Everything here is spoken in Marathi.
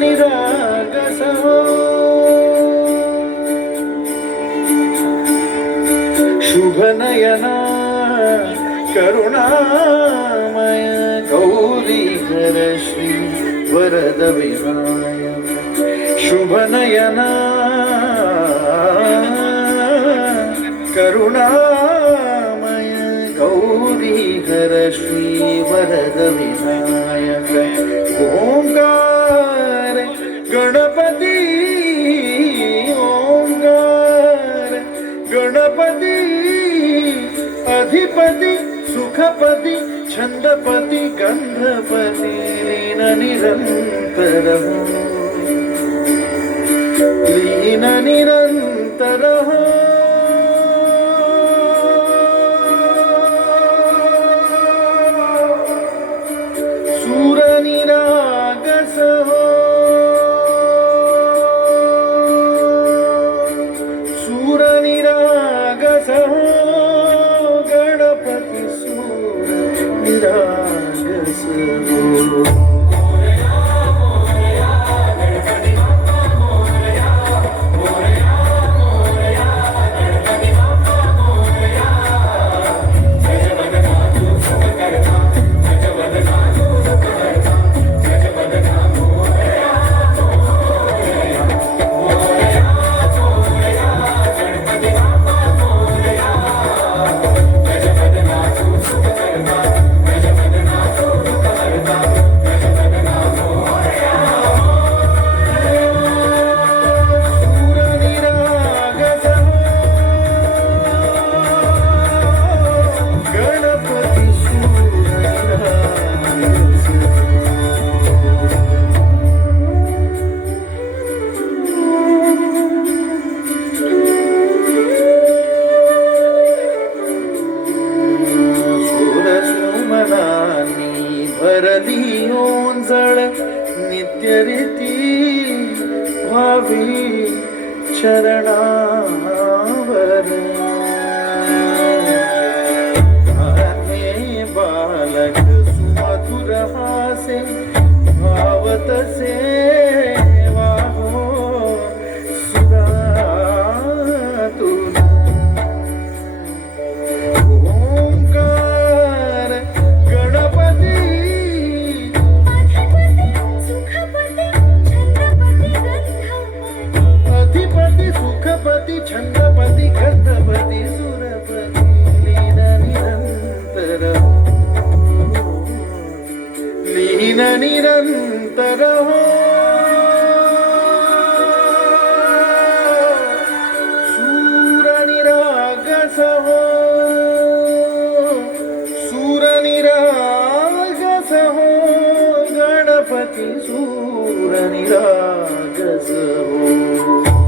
निरागस हो शुभ नयना करुणामय गौरीधर श्री वरद विनायक शुभ नयना करुणामय गौरीधर श्री वरद विनायक ओंकार गणपती ओंकार गणपती अधिपती सुखपती छंदपती गंधपती लीन निरंतर हो लीन निरंतर हो सूर निरागस हो सूर निरागस हो गणपती सूर निरागस हो भरली ओंजळ नित्यरीती व्हावी चरणावर आहे बालक सुमधुर हासे भावतसे वाहो सुरातून ओंकार गणपती अधिपती सुखपती छंदपती गंधपती सुरपती लीन निरंतर लीन निरंतर हो सूर निरागस हो सूर निरागस हो गणपती सूर निरागस हो